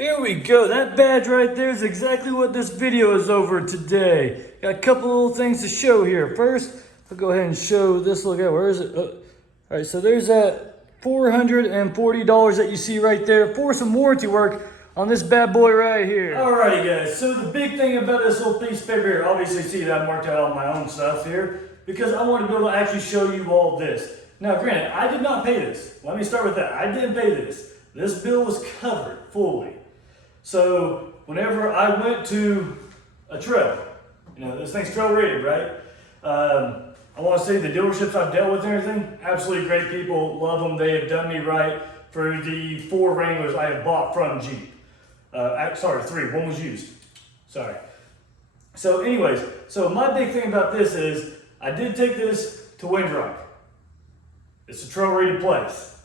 Here we go. That badge right there is exactly what this video is over today. Got a couple little things to show here. First, I'll go ahead and show this. Look at, where is it? All right, so there's that $440 that you see right there for some warranty work on this bad boy right here. Alrighty guys, so the big thing about this little piece of paper here, obviously see that I marked out all my own stuff here because I want to be able to actually show you all this. Now granted, I did not pay this. Let me start with that. I didn't pay this. This bill was covered fully. So whenever I went to a trail, this thing's trail rated, right? I want to say the dealerships I've dealt with and everything, absolutely great people, love them. They have done me right for the 4 Wranglers I have bought from Jeep. Sorry, 3, one was used. Sorry. So anyways, so my big thing about this is I did take this to Windrock. It's a trail rated place.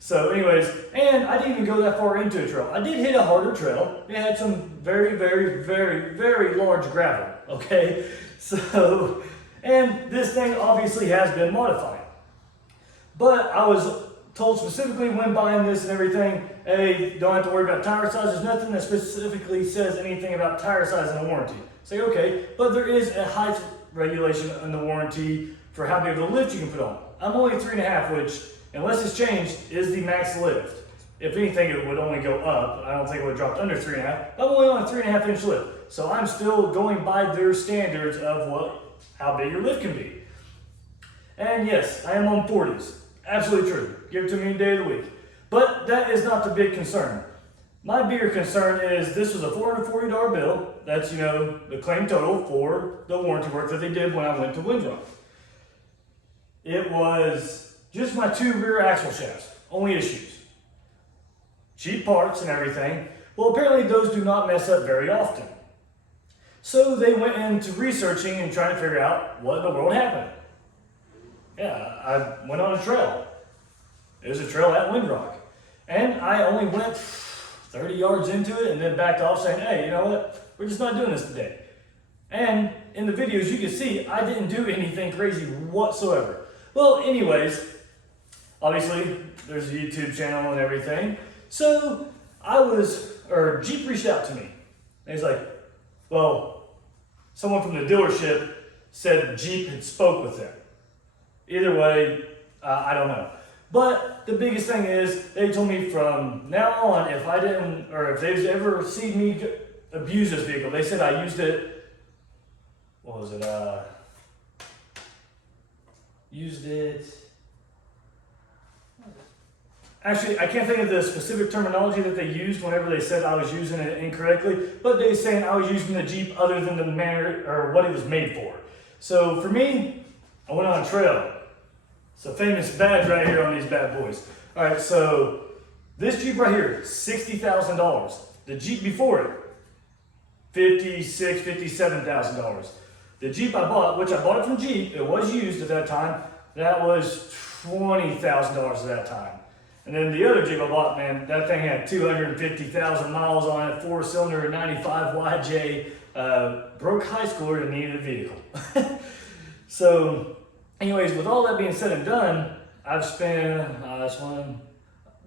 So anyways, and I didn't even go that far into a trail. I did hit a harder trail. It had some very, very, very, very large gravel, okay? So, and this thing obviously has been modified. But I was told specifically when buying this and everything, hey, don't have to worry about tire size. There's nothing that specifically says anything about tire size in the warranty. Say, okay, but there is a height regulation in the warranty for how big of a lift you can put on. I'm only 3.5, which, unless it's changed, is the max lift. If anything, it would only go up. I don't think it would have dropped under 3.5. I'm only on a 3.5 inch lift. So I'm still going by their standards of how big your lift can be. And yes, I am on 40s. Absolutely true. Give it to me any day of the week. But that is not the big concern. My bigger concern is this was a $440 bill. That's, the claim total for the warranty work that they did when I went to Windrock. It was just my 2 rear axle shafts, only issues. Cheap parts and everything. Well, apparently those do not mess up very often. So they went into researching and trying to figure out what in the world happened. Yeah, I went on a trail. It was a trail at Windrock. And I only went 30 yards into it and then backed off saying, hey, you know what? We're just not doing this today. And in the videos you can see, I didn't do anything crazy whatsoever. Well, anyways, obviously, there's a YouTube channel and everything. So Jeep reached out to me. And he's like, well, someone from the dealership said Jeep had spoke with them. Either way, I don't know. But the biggest thing is, they told me from now on, if they've ever seen me abuse this vehicle, they said I used it, Actually, I can't think of the specific terminology that they used whenever they said I was using it incorrectly, but they were saying I was using the Jeep other than the manner or what it was made for. So for me, I went on a trail. It's a famous badge right here on these bad boys. All right, so this Jeep right here, $60,000. The Jeep before it, $56,000, $57,000. The Jeep I bought, which I bought it from Jeep, it was used at that time, that was $20,000 at that time. And then the other Jeep I bought, man, that thing had 250,000 miles on it, 4-cylinder, 95 YJ, broke high schooler that needed a vehicle. So, anyways, with all that being said and done, I've spent about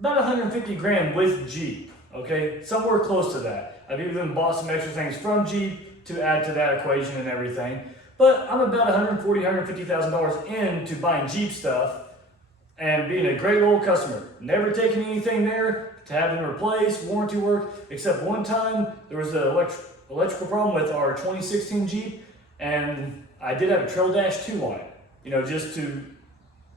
150 grand with Jeep, okay? Somewhere close to that. I've even bought some extra things from Jeep to add to that equation and everything. But I'm about $140,000, $150,000 into buying Jeep stuff and being a great old customer. Never taken anything there to have them replace, warranty work, except one time there was an electrical problem with our 2016 Jeep, and I did have a Trail Dash 2 on it, just to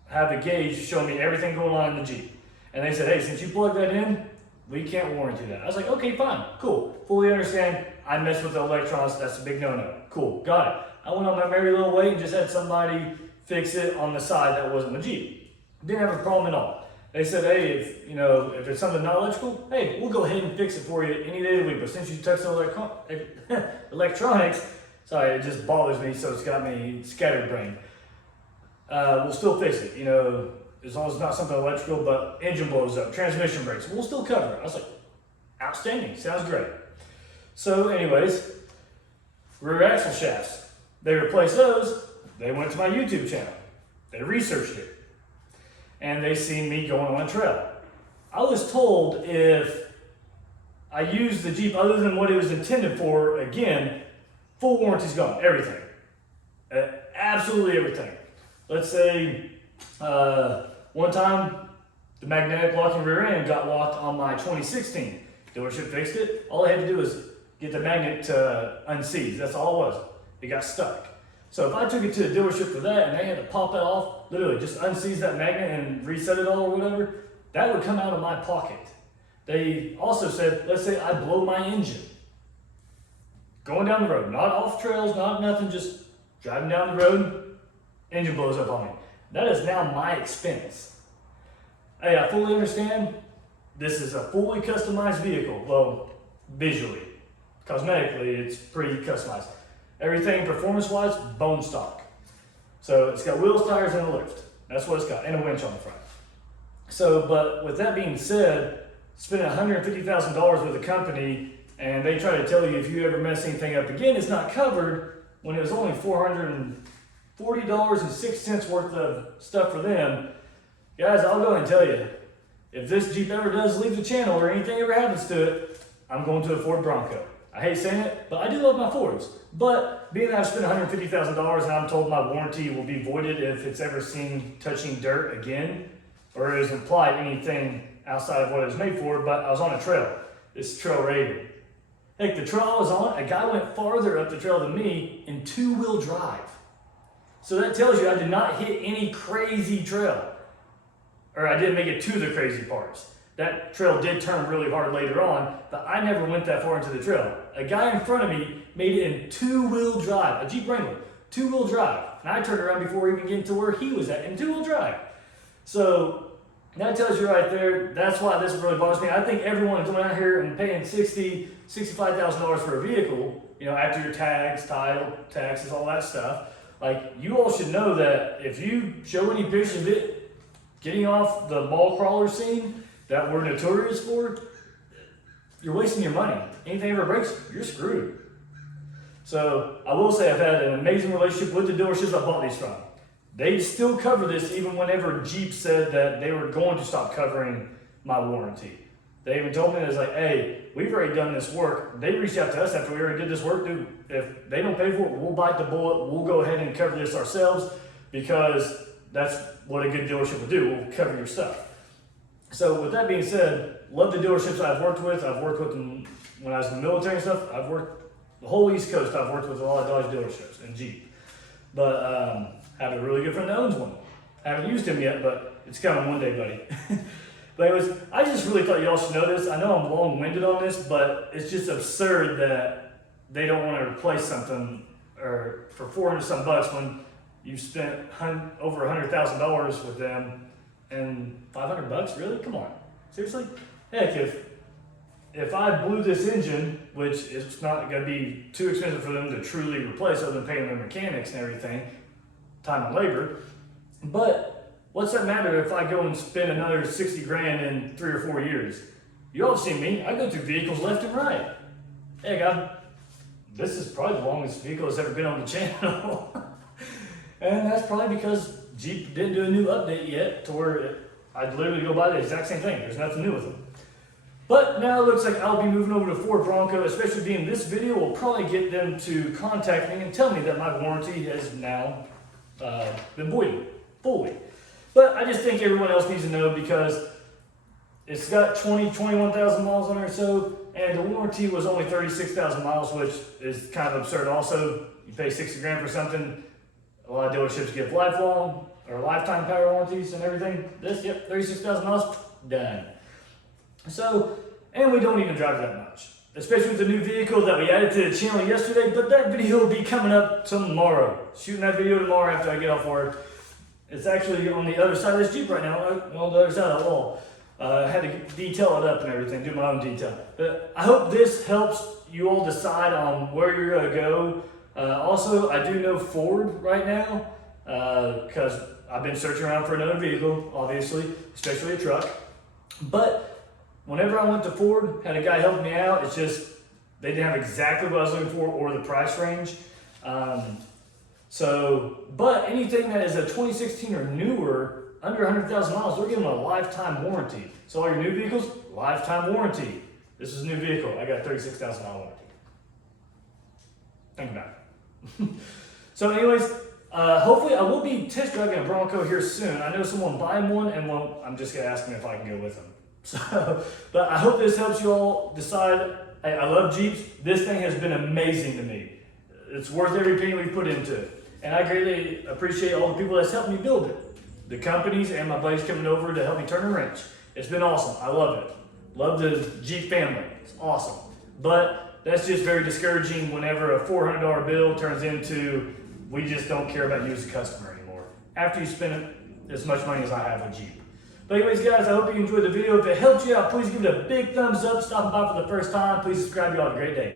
have a gauge show me everything going on in the Jeep. And they said, hey, since you plugged that in, we can't warranty that. I was like, okay, fine, cool. Fully understand, I mess with the electronics, that's a big no-no. Cool, got it. I went on my merry little way and just had somebody fix it on the side that wasn't a Jeep. Didn't have a problem at all. They said, hey, if it's something not electrical, hey, we'll go ahead and fix it for you any day of the week. But since you touched the electronics, sorry, it just bothers me, so it's got me scattered brain. We'll still fix it, as long as it's not something electrical, but engine blows up, transmission breaks, we'll still cover it. I was like, outstanding, sounds great. So anyways, rear axle shafts. They replaced those, they went to my YouTube channel. They researched it. And they seen me going on a trail. I was told if I used the Jeep other than what it was intended for, again, full warranty's gone, everything. Absolutely everything. Let's say one time the magnetic locking rear end got locked on my 2016. Dealership fixed it. All I had to do was get the magnet to unseize. That's all it was. It got stuck. So if I took it to the dealership for that and they had to pop it off, literally just unseize that magnet and reset it all or whatever, that would come out of my pocket. They also said, let's say I blow my engine. Going down the road, not off trails, not nothing, just driving down the road, engine blows up on me. That is now my expense. Hey, I fully understand this is a fully customized vehicle. Well, visually, cosmetically, it's pretty customized. Everything performance-wise, bone stock. So it's got wheels, tires, and a lift. That's what it's got, and a winch on the front. So, but with that being said, spending $150,000 with a company, and they try to tell you if you ever mess anything up again, it's not covered, when it was only $440.06 worth of stuff for them. Guys, I'll go ahead and tell you, if this Jeep ever does leave the channel or anything ever happens to it, I'm going to a Ford Bronco. I hate saying it, but I do love my Fords. But being that I've spent $150,000 and I'm told my warranty will be voided if it's ever seen touching dirt again, or is implied anything outside of what it was made for, but I was on a trail. This trail rated. Heck, the trail I was on, a guy went farther up the trail than me in two-wheel drive. So that tells you I did not hit any crazy trail. Or I didn't make it to the crazy parts. That trail did turn really hard later on, but I never went that far into the trail. A guy in front of me made it in two-wheel drive, a Jeep Wrangler, two-wheel drive. And I turned around before even getting to where he was at in two-wheel drive. So that tells you right there, that's why this really bothers me. I think everyone is going out here and paying $60,000, $65,000 for a vehicle, you know, after your tags, title, taxes, all that stuff. Like, you all should know that if you show any pictures of it getting off the ball crawler scene that we're notorious for, you're wasting your money. Anything ever breaks, you're screwed. So I will say I've had an amazing relationship with the dealerships I bought these from. They still cover this even whenever Jeep said that they were going to stop covering my warranty. They even told me, it was like, hey, we've already done this work. They reached out to us after we already did this work. Dude, if they don't pay for it, we'll bite the bullet. We'll go ahead and cover this ourselves, because that's what a good dealership will do. We'll cover your stuff. So with that being said, love the dealerships I've worked with. I've worked with them when I was in the military and stuff. I've worked the whole East Coast. I've worked with a lot of Dodge dealerships and Jeep. But I have a really good friend that owns one. I haven't used him yet, but it's coming one day, buddy. But anyways, I just really thought y'all should know this. I know I'm long-winded on this, but it's just absurd that they don't want to replace something or for $400 some bucks when you've spent over $100,000 with them, and $500, really? Come on, seriously? Heck, if I blew this engine, which is not going to be too expensive for them to truly replace, other than paying their mechanics and everything, time and labor. But what's that matter if I go and spend another 60 grand in 3 or 4 years? You all seen me. I go through vehicles left and right. Heck, this is probably the longest vehicle that's ever been on the channel. And that's probably because Jeep didn't do a new update yet to where I'd literally go buy the exact same thing. There's nothing new with them. But now it looks like I'll be moving over to Ford Bronco, especially being this video will probably get them to contact me and tell me that my warranty has now been voided fully. But I just think everyone else needs to know, because it's got 21,000 miles on it or so, and the warranty was only 36,000 miles, which is kind of absurd. Also, you pay 60 grand for something. A lot of dealerships give lifelong or lifetime power warranties and everything. This, yep, 36,000 miles, done. So, and we don't even drive that much, especially with the new vehicle that we added to the channel yesterday. But that video will be coming up tomorrow. Shooting that video tomorrow after I get off work. It's actually on the other side of this Jeep right now, on the other side of the wall. I had to detail it up and everything, do my own detail. But I hope this helps you all decide on where you're going to go. Also, I do know Ford right now, because I've been searching around for another vehicle, obviously, especially a truck. But whenever I went to Ford, had a guy help me out. It's just they didn't have exactly what I was looking for or the price range. But anything that is a 2016 or newer, under 100,000 miles, they're giving a lifetime warranty. So all your new vehicles, lifetime warranty. This is a new vehicle. I got a $36,000 warranty. Think about it. So anyways, hopefully I will be test driving a Bronco here soon. I know someone buying one, and I'm just gonna ask them if I can go with them. So, but I hope this helps you all decide. Hey, I love Jeeps. This thing has been amazing to me. It's worth every penny we put into it. And I greatly appreciate all the people that's helped me build it. The companies and my buddies coming over to help me turn a wrench. It's been awesome. I love it. Love the Jeep family. It's awesome. But that's just very discouraging whenever a $400 bill turns into, we just don't care about you as a customer anymore. After you spend as much money as I have with Jeep. But anyways, guys, I hope you enjoyed the video. If it helped you out, please give it a big thumbs up. Stopping by for the first time, please subscribe. You all have a great day.